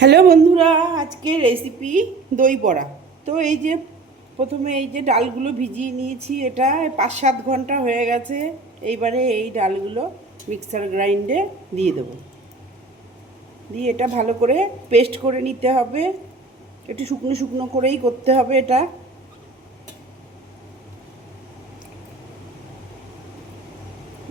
Hello বন্ধুরা, আজকে recipe দই বড়া। তো এই যে প্রথমে এই যে ডালগুলো ভিজিয়ে নিয়েছি, এটা 5-7 ঘন্টা হয়ে গেছে। এইবারে এই ডালগুলো মিক্সার গ্রাইন্ডে দিয়ে দেবো, দিয়ে এটা ভালো করে পেস্ট করে নিতে হবে। একটু শুকনো শুকনো করেই করতে হবে এটা।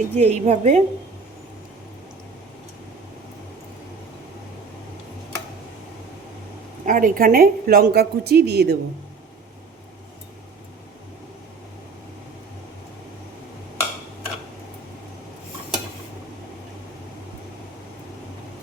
এই যে এইভাবে আর এখানে লঙ্কা কুচি দিয়ে দেবো।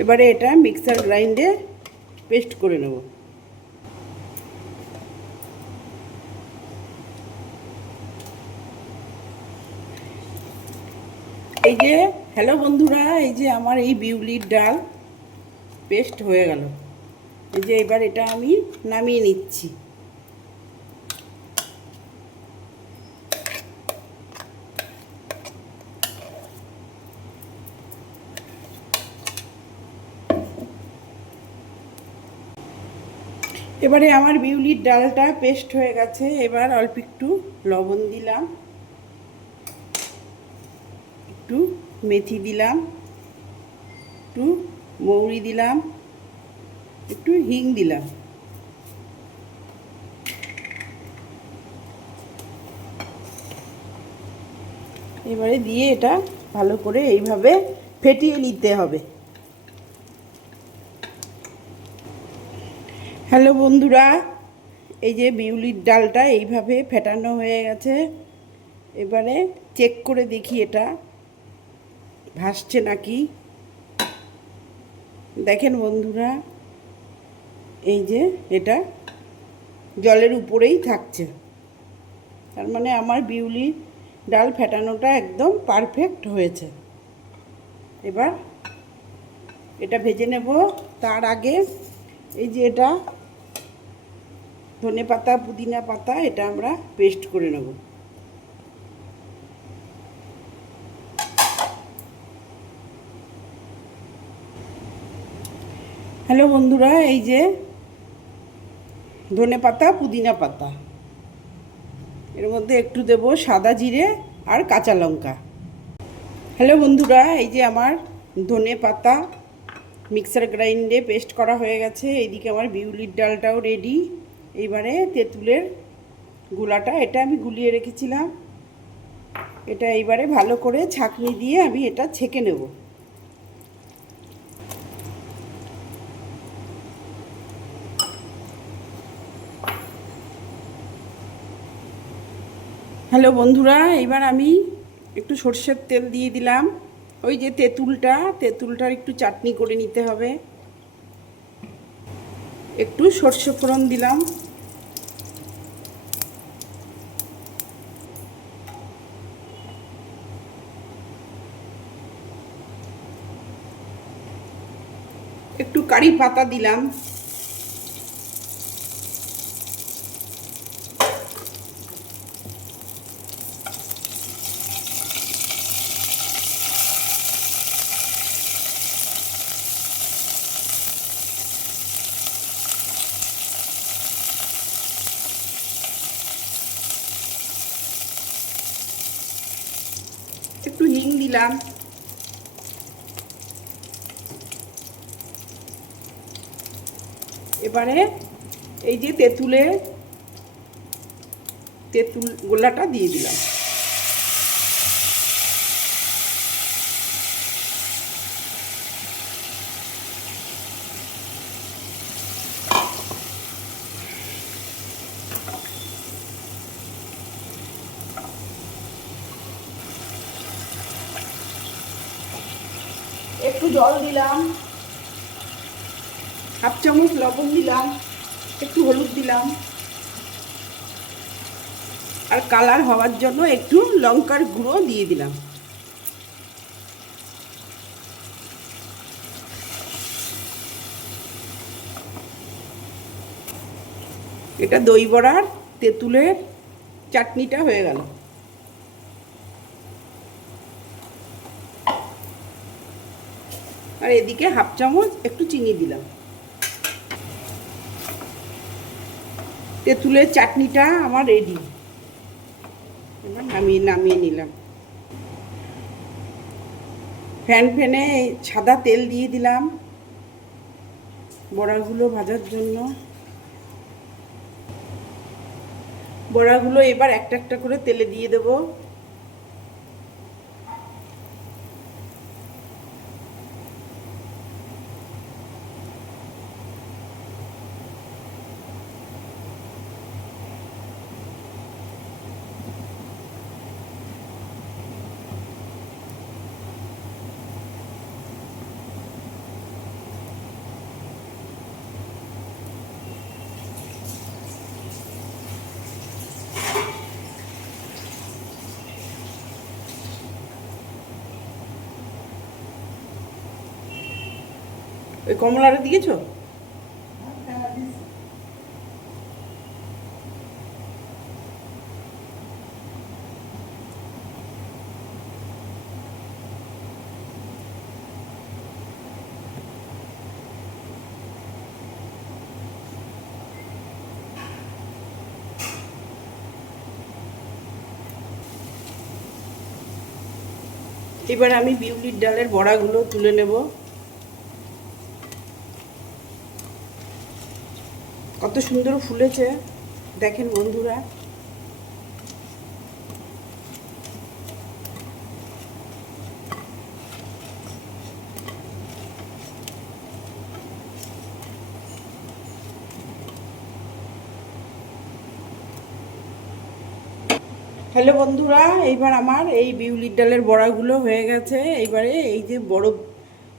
এবারে এটা মিক্সার গ্রাইন্ডে পেস্ট করে নেব। এই যে হ্যালো বন্ধুরা, এই যে আমার এই বিউলির ডাল পেস্ট হয়ে গেল। এই যে এবার এটা আমি নামিয়ে নিচ্ছি। এবারে আমার বিউলির ডালটা পেস্ট হয়ে গেছে। এবার অল্প একটু লবণ দিলাম, একটু মেথি দিলাম, একটু মৌরি দিলাম, একটু হিং দিলাম। এবারে দিয়ে এটা ভালো করে এইভাবে ফেটিয়ে নিতে হবে। হ্যালো বন্ধুরা, এই যে বিউলির ডালটা এইভাবে ফেটানো হয়ে গেছে। এবারে চেক করে দেখি এটা ভাসছে নাকি। দেখেন বন্ধুরা, এই যে এটা জলের উপরেই থাকছে, তার মানে আমার বিউলির ডাল ফেটানোটা একদম পারফেক্ট হয়েছে। এবার এটা ভেজে নেব। তার আগে এই যে এটা ধনে পাতা পুদিনা পাতা, এটা আমরা পেস্ট করে নেব। হ্যালো বন্ধুরা, এই যে ধনে পাতা পুদিনা পাতা, এর মধ্যে একটু দেব সাদা জিরে আর কাঁচা লঙ্কা। হ্যালো বন্ধুরা, এই যে আমার ধনে পাতা মিক্সার গ্রাইন্ডে পেস্ট করা হয়ে গেছে। এইদিকে আমার বিউলির ডালটাও রেডি। এইবারে তেঁতুলের গুলাটা, এটা আমি গুলিয়ে রেখেছিলাম, এটা এইবারে ভালো করে ছাঁকনি দিয়ে আমি এটা ছেঁকে নেব। হ্যালো বন্ধুরা, এবার আমি একটু সর্ষের তেল দিয়ে দিলাম। ওই যে তেঁতুলটার একটু চাটনি করে নিতে হবে। একটু সর্ষে ফোড়ন দিলাম, একটু কারি পাতা দিলাম, একটু হিং দিলাম। এবারে এই যে তেঁতুল গোলাটা দিয়ে দিলাম। একটু জল দিলাম, হাফ চামচ লবণ দিলাম, একটু হলুদ দিলাম, আর কালার হওয়ার জন্য একটু লঙ্কার গুঁড়ো দিয়ে দিলাম। এটা দই বড়ার তেঁতুলের চাটনিটা হয়ে গেল। আর এদিকে হাফ চামচ একটু চিনি দিলাম। তেঁতুলের চাটনিটা আমার রেডি। এবার নামিয়ে নিলাম। ফ্যানে সাদা তেল দিয়ে দিলাম বড়াগুলো ভাজার জন্য। বড়াগুলো এবার একটা একটা করে তেলে দিয়ে দেবো। ওই কমলাটা দিয়েছো? এবার আমি বিউলির ডালের বড়াগুলো তুলে নেব। কত সুন্দর ফুলেছে দেখেন বন্ধুরা। হ্যালো বন্ধুরা, এইবার আমার এই বিউলির ডালের বড়াগুলো হয়ে গেছে। এইবারে এই যে বরফ,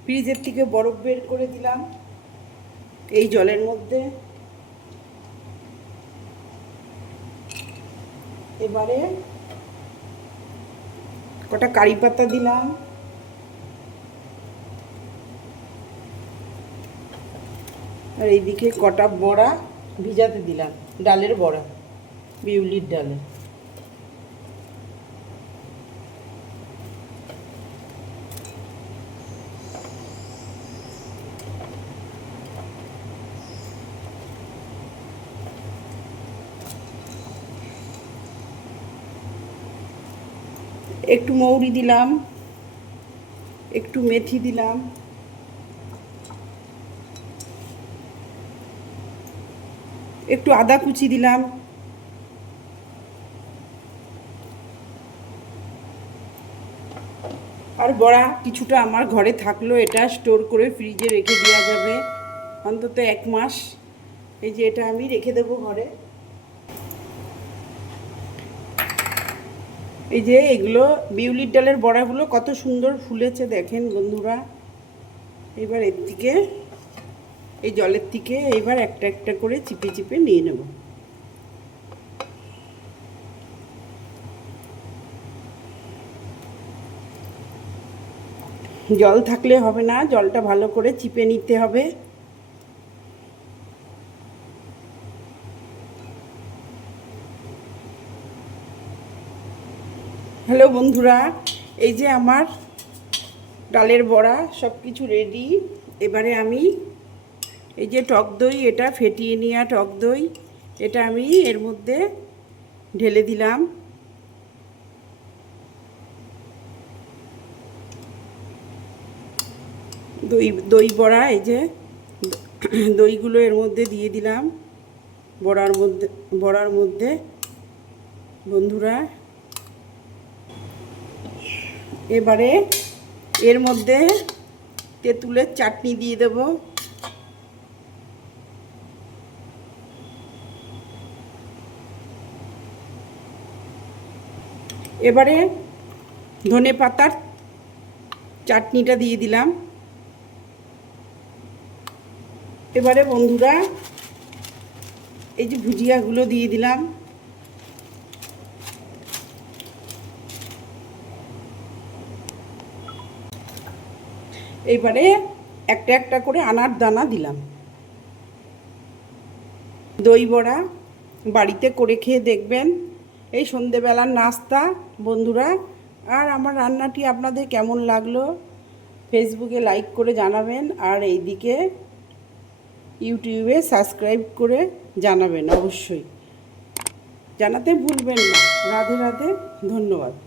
ফ্রিজের থেকে বরফ বের করে দিলাম এই জলের মধ্যে। এবারে কটা কারি পাতা দিলাম, আর এইদিকে কটা বড়া ভিজাতে দিলাম, ডালের বড়া, বিউলির ডালে। একটু মৌরি দিলাম, একটু মেথি দিলাম, একটু আদা কুচি দিলাম, আর বড়া কিছুটা আমার ঘরে থাকলো, এটা স্টোর করে ফ্রিজে রেখে দেওয়া যাবে অন্তত 1 মাস। এই যে এটা আমি রেখে দেবো ঘরে। এই যে এগুলো বিউলির ডালের বড়াগুলো কত সুন্দর ফুলেছে দেখেন বন্ধুরা। এবার এর থেকে, এই জলের থেকে এবার একটা একটা করে চিপে চিপে নিয়ে নেব। জল থাকলে হবে না, জলটা ভালো করে চিপে নিতে হবে। হ্যালো বন্ধুরা, এই যে আমার ডালের বড়া সব কিছু রেডি। এবারে আমি এই যে টক দই, এটা ফেটিয়ে নেওয়া টক দই, এটা আমি এর মধ্যে ঢেলে দিলাম। দই বড়া, এই যে দইগুলো এর মধ্যে দিয়ে দিলাম বড়ার মধ্যে বন্ধুরা। এবারে এর মধ্যে তেঁতুলের চাটনি দিয়ে দেব। এবারে ধনে পাতার চাটনিটা দিয়ে দিলাম। এবারে বন্ধুরা এই যে ভুজিয়াগুলো দিয়ে দিলাম। এইবারে একটা একটা করে আনার দানা দিলাম। দই বড়া বাড়িতে করে খেয়ে দেখবেন, এই সন্ধেবেলার নাস্তা বন্ধুরা। আর আমার রান্নাটি আপনাদের কেমন লাগলো ফেসবুকে লাইক করে জানাবেন, আর এইদিকে ইউটিউবে সাবস্ক্রাইব করে জানাবেন অবশ্যই। জানাতে ভুলবেন না। রাধে রাধে, ধন্যবাদ।